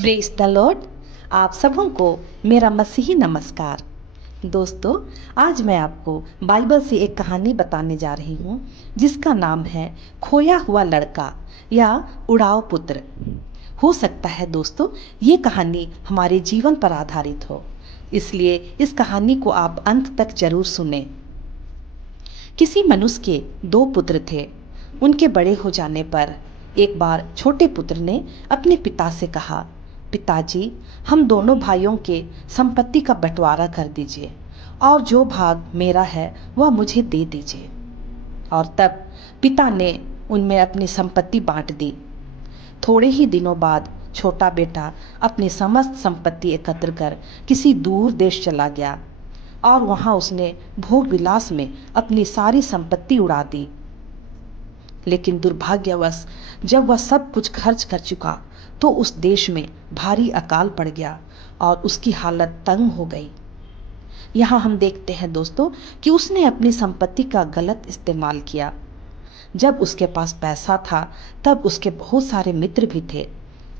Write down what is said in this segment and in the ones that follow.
Praise the Lord. आप सबों को मेरा मसीही नमस्कार। दोस्तों, आज मैं आपको बाइबल से एक कहानी बताने जा रही हूँ जिसका नाम है खोया हुआ लड़का या उड़ाव पुत्र। हो सकता है दोस्तों ये कहानी हमारे जीवन पर आधारित हो, इसलिए इस कहानी को आप अंत तक जरूर सुने। किसी मनुष्य के दो पुत्र थे। उनके बड़े हो जाने पर एक बार छोटे पुत्र ने अपने पिता से कहा, पिताजी, हम दोनों भाइयों के संपत्ति का बंटवारा कर दीजिए और जो भाग मेरा है वह मुझे दे दीजिए। और तब पिता ने उनमें अपनी संपत्ति बांट दी। थोड़े ही दिनों बाद छोटा बेटा अपनी समस्त संपत्ति एकत्र कर किसी दूर देश चला गया और वहां उसने भोग विलास में अपनी सारी संपत्ति उड़ा दी। लेकिन दुर्भाग्यवश जब वह सब कुछ खर्च कर चुका तो उस देश में भारी अकाल पड़ गया और उसकी हालत तंग हो गई। यहाँ हम देखते हैं दोस्तों कि उसने अपनी संपत्ति का गलत इस्तेमाल किया। जब उसके पास पैसा था तब उसके बहुत सारे मित्र भी थे,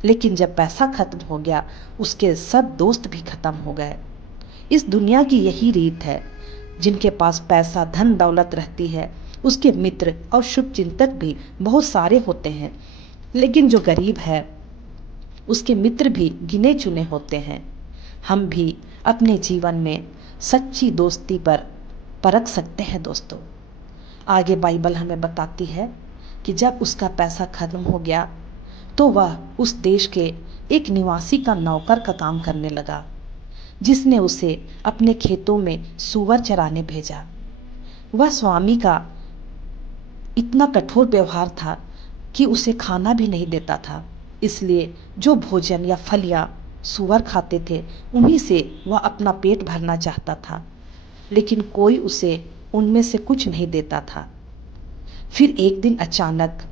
लेकिन जब पैसा खत्म हो गया उसके सब दोस्त भी खत्म हो गए। इस दुनिया की यही रीत है। जिनके पास पैसा धन दौलत रहती है उसके मित्र और शुभ चिंतक भी बहुत सारे होते हैं, लेकिन जो गरीब है उसके मित्र भी गिने चुने होते हैं। हम भी अपने जीवन में सच्ची दोस्ती पर परख सकते हैं दोस्तों। आगे बाइबल हमें बताती है कि जब उसका पैसा खत्म हो गया तो वह उस देश के एक निवासी का नौकर का काम करने लगा, जिसने उसे अपने खेतों में सूअर चराने भेजा। वह स्वामी का इतना कठोर व्यवहार था कि उसे खाना भी नहीं देता था, इसलिए जो भोजन या फलियां सूअर खाते थे उन्हीं से वह अपना पेट भरना चाहता था, लेकिन कोई उसे उनमें से कुछ नहीं देता था। फिर एक दिन अचानक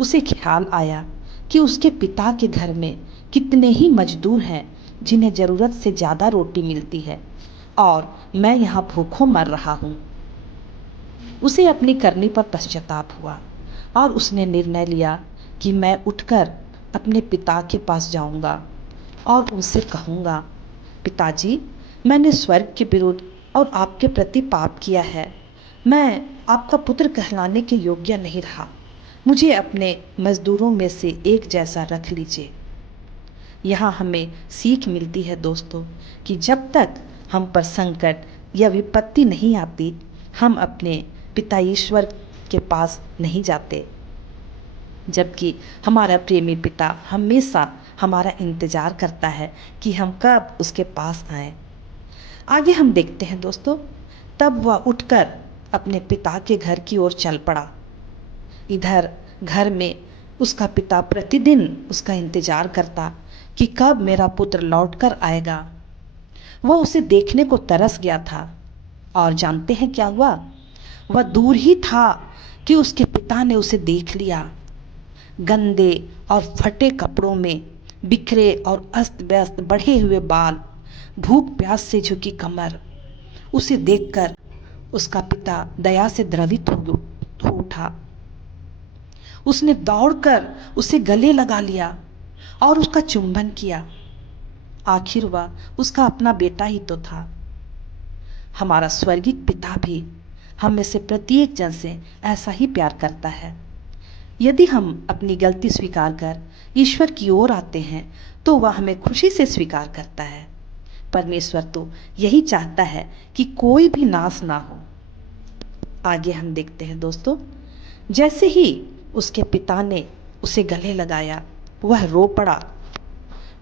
उसे ख्याल आया कि उसके पिता के घर में कितने ही मजदूर हैं जिन्हें जरूरत से ज्यादा रोटी मिलती है और मैं यहाँ भूखों मर रहा हूँ। उसे अपनी करनी पर पश्चाताप हुआ और उसने निर्णय लिया कि मैं उठकर अपने पिता के पास जाऊंगा और उनसे कहूंगा, पिताजी, मैंने स्वर्ग के विरुद्ध और आपके प्रति पाप किया है। मैं आपका पुत्र कहलाने के योग्य नहीं रहा। मुझे अपने मजदूरों में से एक जैसा रख लीजिए। यहाँ हमें सीख मिलती है दोस्तों कि जब तक हम पर संकट या विपत्ति नहीं आती हम अपने पिता ईश्वर के पास नहीं जाते, जबकि हमारा प्रेमी पिता हमेशा हमारा इंतजार करता है कि हम कब उसके पास आएं। आगे हम देखते हैं दोस्तों, तब वह उठकर अपने पिता के घर की ओर चल पड़ा। इधर घर में उसका पिता प्रतिदिन उसका इंतजार करता कि कब मेरा पुत्र लौटकर आएगा। वह उसे देखने को तरस गया था और जानते हैं क्या हुआ? वह दूर ही था कि उसके पिता ने उसे देख लिया। गंदे और फटे कपड़ों में, बिखरे और अस्त व्यस्त बढ़े हुए बाल, भूख प्यास से झुकी कमर। उसे देखकर उसका पिता दया से द्रवित हो उठा। उसने दौड़कर उसे गले लगा लिया और उसका चुंबन किया। आखिर वह उसका अपना बेटा ही तो था। हमारा स्वर्गीय पिता भी हम में से प्रत्येक जन से ऐसा ही प्यार करता है। यदि हम अपनी गलती स्वीकार कर ईश्वर की ओर आते हैं तो वह हमें खुशी से स्वीकार करता है। परमेश्वर तो यही चाहता है कि कोई भी नाश ना हो। आगे हम देखते हैं दोस्तों, जैसे ही उसके पिता ने उसे गले लगाया वह रो पड़ा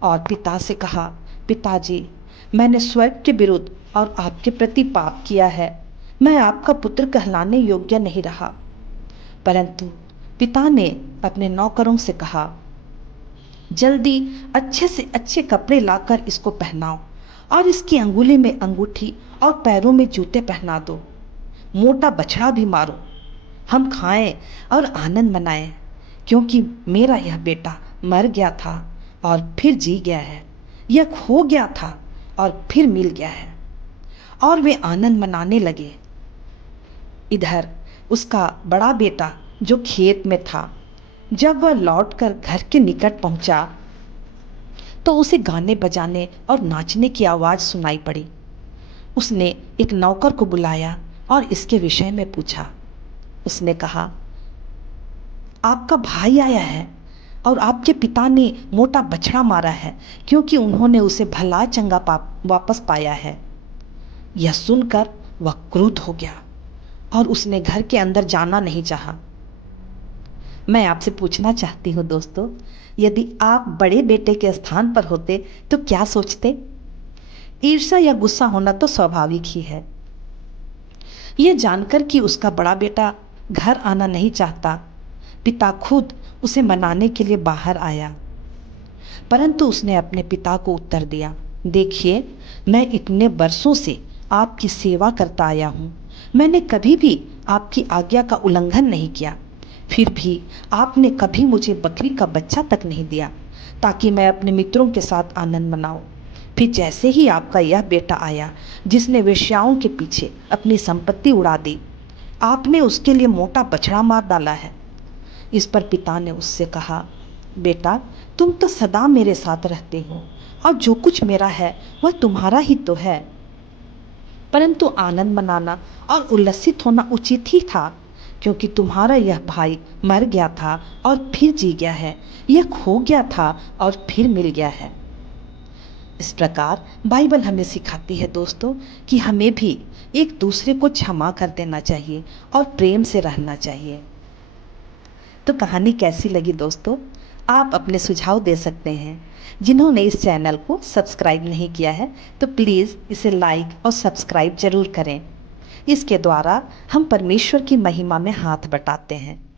और पिता से कहा, पिताजी, मैंने स्वर्ग के विरुद्ध और आपके प्रति पाप किया है। मैं आपका पुत्र कहलाने योग्य नहीं रहा। परंतु पिता ने अपने नौकरों से कहा, जल्दी अच्छे से अच्छे कपड़े लाकर इसको पहनाओ और इसकी अंगुली में अंगूठी और पैरों में जूते पहना दो। मोटा बछड़ा भी मारो, हम खाएं और आनंद मनाएं, क्योंकि मेरा यह बेटा मर गया था और फिर जी गया है, यह खो गया था और फिर मिल गया है। और वे आनंद मनाने लगे। इधर उसका बड़ा बेटा जो खेत में था, जब वह लौटकर घर के निकट पहुंचा तो उसे गाने बजाने और नाचने की आवाज़ सुनाई पड़ी। उसने एक नौकर को बुलाया और इसके विषय में पूछा। उसने कहा, आपका भाई आया है और आपके पिता ने मोटा बछड़ा मारा है क्योंकि उन्होंने उसे भला चंगा वापस पाया है। यह सुनकर वह क्रुद्ध हो गया और उसने घर के अंदर जाना नहीं चाहा। मैं आपसे पूछना चाहती हूँ दोस्तों, यदि आप बड़े बेटे के स्थान पर होते तो क्या सोचते? ईर्ष्या या गुस्सा होना तो स्वाभाविक ही है। यह जानकर कि उसका बड़ा बेटा घर आना नहीं चाहता, पिता खुद उसे मनाने के लिए बाहर आया, परंतु उसने अपने पिता को उत्तर दिया, देखिए, मैं इतने वर्षों से आपकी सेवा करता आया हूँ। मैंने कभी भी आपकी आज्ञा का उल्लंघन नहीं किया। फिर भी आपने कभी मुझे बकरी का बच्चा तक नहीं दिया ताकि मैं अपने मित्रों के साथ आनंद मनाऊं। फिर जैसे ही आपका यह बेटा आया जिसने वेश्याओं के पीछे अपनी संपत्ति उड़ा दी, आपने उसके लिए मोटा बछड़ा मार डाला है। इस पर पिता ने उससे कहा, बेटा, तुम तो सदा मेरे साथ रहते हो और जो कुछ मेरा है वह तुम्हारा ही तो है, परंतु आनंद मनाना और उल्लसित होना उचित ही था, क्योंकि तुम्हारा यह भाई मर गया था और फिर जी गया है, यह खो गया था और फिर मिल गया है। इस प्रकार बाइबल हमें सिखाती है दोस्तों कि हमें भी एक दूसरे को क्षमा कर देना चाहिए और प्रेम से रहना चाहिए। तो कहानी कैसी लगी दोस्तों? आप अपने सुझाव दे सकते हैं। जिन्होंने इस चैनल को सब्सक्राइब नहीं किया है तो प्लीज़ इसे लाइक और सब्सक्राइब जरूर करें। इसके द्वारा हम परमेश्वर की महिमा में हाथ बटाते हैं।